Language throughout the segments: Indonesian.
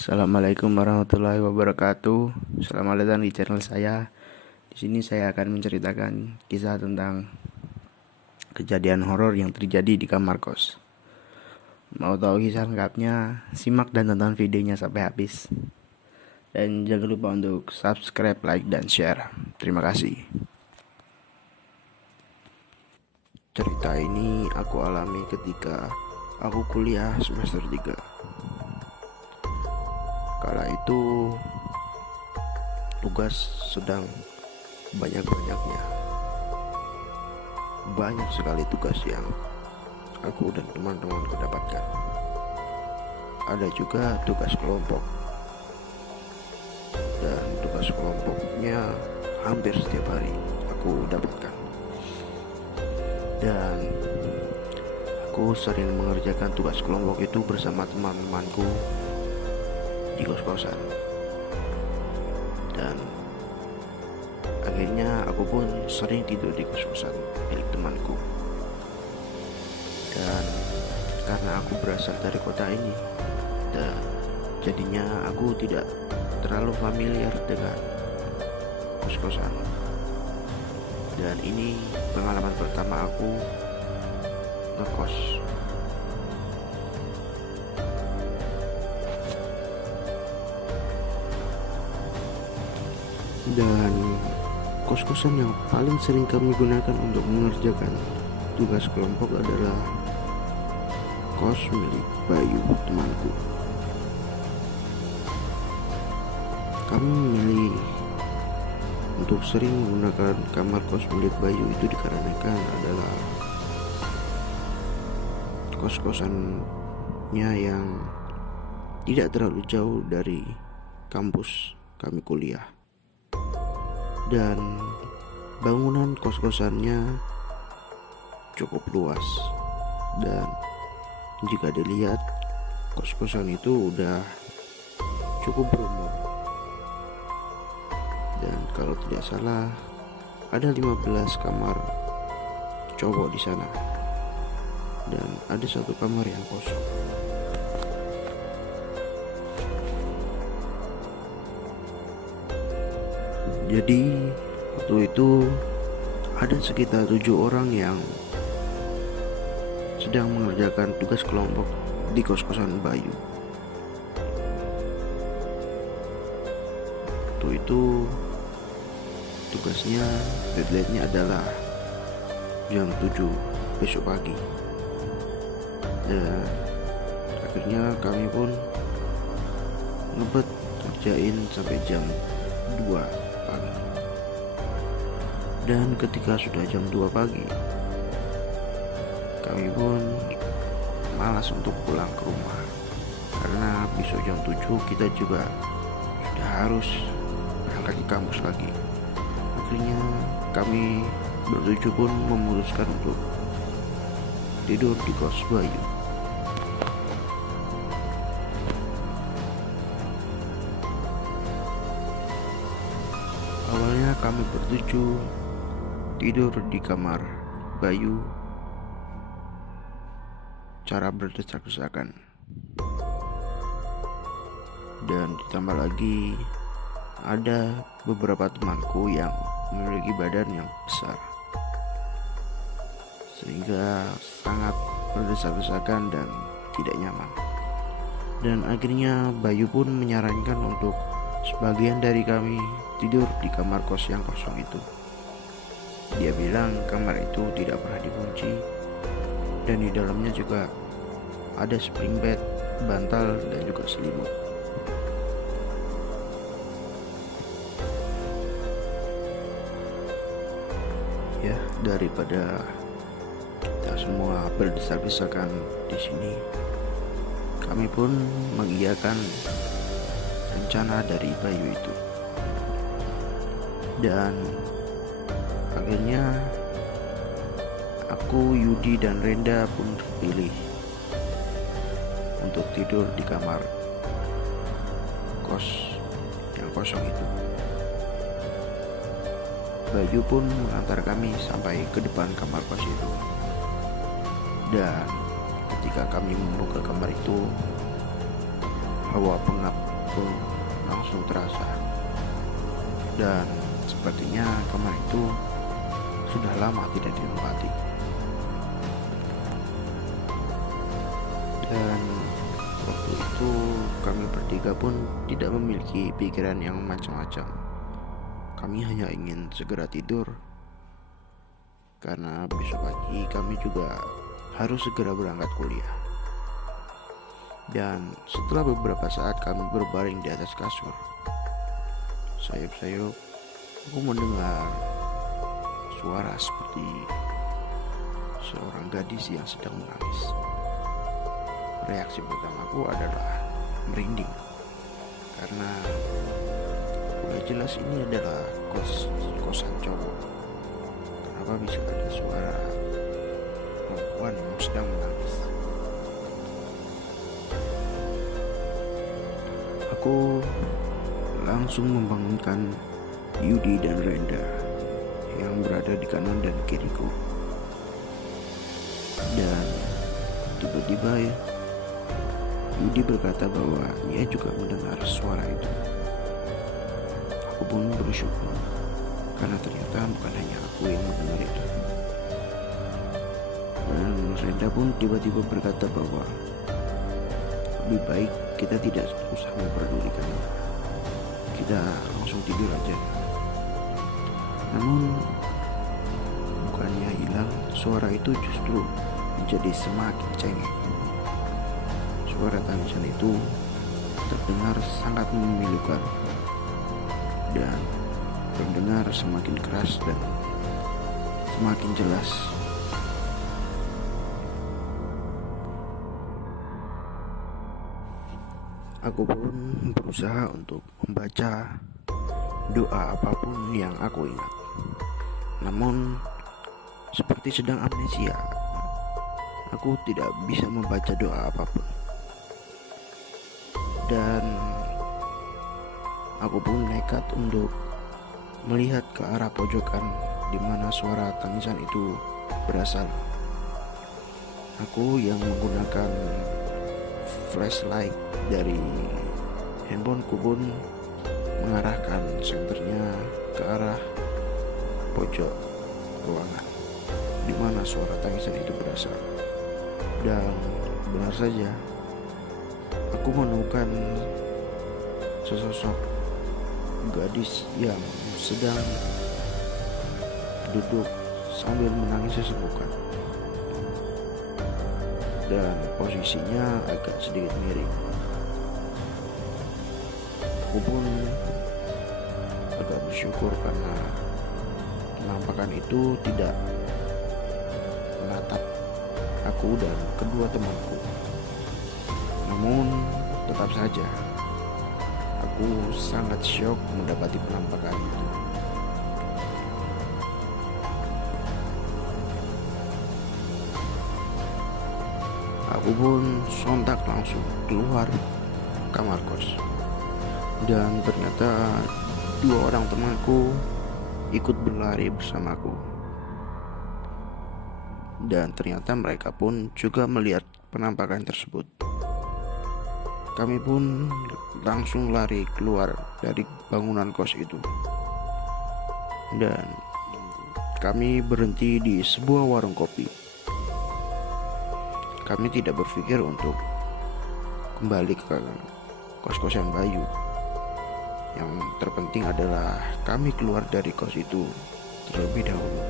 Assalamualaikum warahmatullahi wabarakatuh. Selamat datang di channel saya. Di sini saya akan menceritakan kisah tentang kejadian horor yang terjadi di kamar kos. Mau tahu kisah lengkapnya? Simak dan tonton videonya sampai habis. Dan jangan lupa untuk subscribe, like, dan share. Terima kasih. Cerita ini aku alami ketika aku kuliah semester 3. Kala itu tugas sedang banyak-banyaknya. Banyak sekali tugas yang aku dan teman-temanku dapatkan. Ada juga tugas kelompok. Dan tugas kelompoknya hampir setiap hari aku dapatkan. Dan aku sering mengerjakan tugas kelompok itu bersama teman-temanku di kos-kosan. Dan akhirnya aku pun sering tidur di kos-kosan milik temanku. Dan karena aku berasal dari kota ini, dan jadinya aku tidak terlalu familiar dengan kos-kosan. Dan ini pengalaman pertama aku ngekos. Dan kos-kosan yang paling sering kami gunakan untuk mengerjakan tugas kelompok adalah kos milik Bayu, temanku. Kami memilih untuk sering menggunakan kamar kos milik Bayu itu dikarenakan adalah kos-kosannya yang tidak terlalu jauh dari kampus kami kuliah. Dan bangunan kos-kosannya cukup luas. Dan jika dilihat, kos-kosan itu udah cukup berumur. Dan kalau tidak salah, ada 15 kamar cowok di sana. Dan ada satu kamar yang kosong. Jadi waktu itu ada sekitar 7 orang yang sedang mengerjakan tugas kelompok di kos-kosan Bayu. Waktu itu tugasnya, deadline-nya adalah jam 7 besok pagi. Dan akhirnya kami pun ngebet kerjain sampai jam 2 pagi. Dan ketika sudah jam 2 pagi, kami pun malas untuk pulang ke rumah, karena besok jam 7 kita juga sudah harus berangkat ke kampus lagi. Akhirnya kami bertujuh pun memutuskan untuk tidur di kos Bayu. Awalnya kami bertujuh tidur di kamar Bayu, cara berdesak-desakan. Dan ditambah lagi ada beberapa temanku yang memiliki badan yang besar, sehingga sangat berdesak-desakan dan tidak nyaman. Dan akhirnya Bayu pun menyarankan untuk sebagian dari kami tidur di kamar kos yang kosong itu. Dia bilang kamar itu tidak pernah dikunci, dan di dalamnya juga ada spring bed, bantal, dan juga selimut. Ya, daripada kita semua berdesak-desakan di sini, kami pun mengiyakan rencana dari Bayu itu. Dan akhirnya aku, Yudi, dan Renda pun terpilih untuk tidur di kamar kos yang kosong itu. Bayu pun mengantar kami sampai ke depan kamar kos itu. Dan ketika kami membuka kamar itu, hawa pengap pun langsung terasa. Dan sepertinya kamar itu sudah lama tidak ditempati. Dan waktu itu kami bertiga pun tidak memiliki pikiran yang macam-macam. Kami hanya ingin segera tidur, karena besok pagi kami juga harus segera berangkat kuliah. Dan setelah beberapa saat kami berbaring di atas kasur, sayup-sayup aku mendengar suara seperti seorang gadis yang sedang menangis. Reaksi pertamaku adalah merinding, karena udah jelas ini adalah kosan cowok. Kenapa bisa ada suara perempuan yang sedang menangis? Aku langsung membangunkan Yudi dan Renda yang berada di kanan dan kiriku. Dan tiba-tiba Yudi berkata bahwa ia juga mendengar suara itu. Aku pun bersyukur, karena ternyata bukan hanya aku yang mendengar itu. Dan Renda pun tiba-tiba berkata bahwa lebih baik kita tidak usah memperdulikannya, kita langsung tidur aja. Namun bukannya hilang, suara itu justru menjadi semakin cengeng. Suara tangisan itu terdengar sangat memilukan dan terdengar semakin keras dan semakin jelas. Aku pun berusaha untuk membaca doa apapun yang aku ingat. Namun seperti sedang amnesia, aku tidak bisa membaca doa apapun. Dan aku pun nekat untuk melihat ke arah pojokan di mana suara tangisan itu berasal. Aku yang menggunakan flashlight dari handphoneku pun mengarahkan senternya ke arah pojok ruangan di mana suara tangisan itu berasal. Dan benar saja, aku menemukan sesosok gadis yang sedang duduk sambil menangis sesenggukan, dan posisinya agak sedikit miring. Aku pun agak bersyukur karena penampakan itu tidak menatap aku dan kedua temanku. Namun tetap saja aku sangat syok mendapati penampakan itu. Aku pun sontak langsung keluar kamar kos, dan ternyata dua orang temanku ikut berlari bersamaku. Dan ternyata mereka pun juga melihat penampakan tersebut. Kami pun langsung lari keluar dari bangunan kos itu, dan kami berhenti di sebuah warung kopi. Kami tidak berpikir untuk kembali ke kos-kosan Bayu. Yang terpenting adalah kami keluar dari kos itu terlebih dahulu.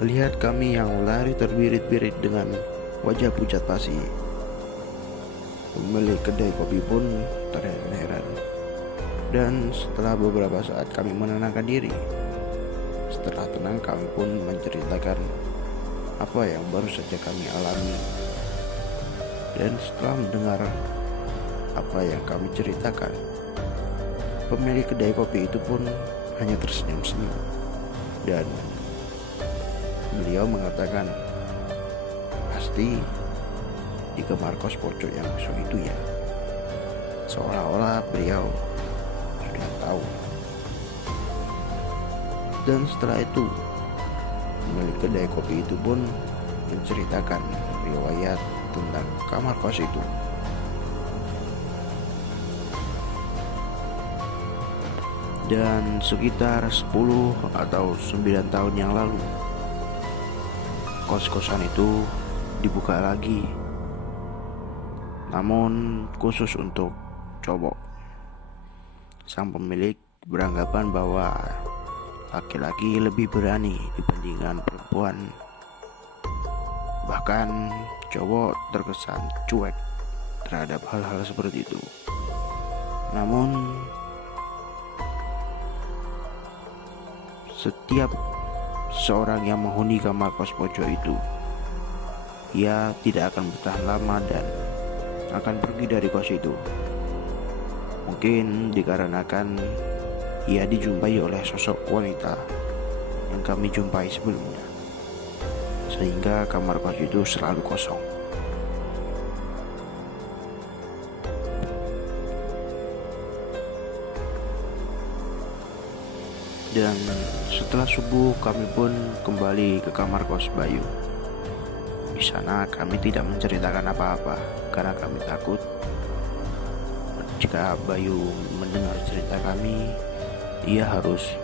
Melihat kami yang lari terbirit-birit dengan wajah pucat pasi, pemilik kedai kopi pun terheran-heran. Dan setelah beberapa saat kami menenangkan diri, setelah tenang kami pun menceritakan apa yang baru saja kami alami. Dan setelah mendengar apa yang kami ceritakan, pemilik kedai kopi itu pun hanya tersenyum-senyum, dan beliau mengatakan, pasti di kamar kos pojok yang kosong itu ya. Seolah-olah beliau sudah tahu. Dan setelah itu pemilik kedai kopi itu pun menceritakan riwayat tentang kamar kos itu. Dan sekitar 10 atau 9 tahun yang lalu, kos-kosan itu dibuka lagi, namun khusus untuk cowok. Sang pemilik beranggapan bahwa laki-laki lebih berani dibandingkan perempuan. Bahkan cowok terkesan cuek terhadap hal-hal seperti itu. Namun setiap seorang yang menghuni kamar kos pojok itu, ia tidak akan bertahan lama dan akan pergi dari kos itu. Mungkin dikarenakan ia dijumpai oleh sosok wanita yang kami jumpai sebelumnya, sehingga kamar kos itu selalu kosong. Dan setelah subuh kami pun kembali ke kamar kos Bayu. Di sana kami tidak menceritakan apa-apa karena kami takut jika Bayu mendengar cerita kami, ia harus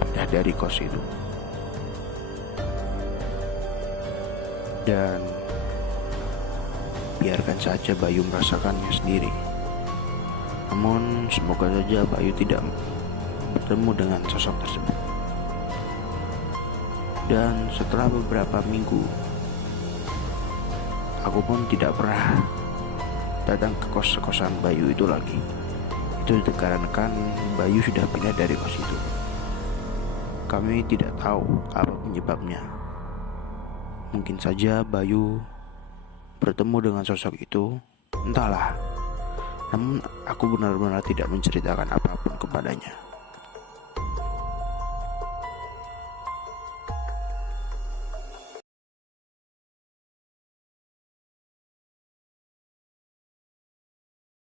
pindah dari kos itu. Dan biarkan saja Bayu merasakannya sendiri. Namun semoga saja Bayu tidak bertemu dengan sosok tersebut. Dan setelah beberapa minggu, aku pun tidak pernah datang ke kos-kosan Bayu itu lagi. Itu dikarenakan Bayu sudah pindah dari kos itu. Kami tidak tahu apa penyebabnya. Mungkin saja Bayu bertemu dengan sosok itu, entahlah. Namun aku benar-benar tidak menceritakan apapun kepadanya.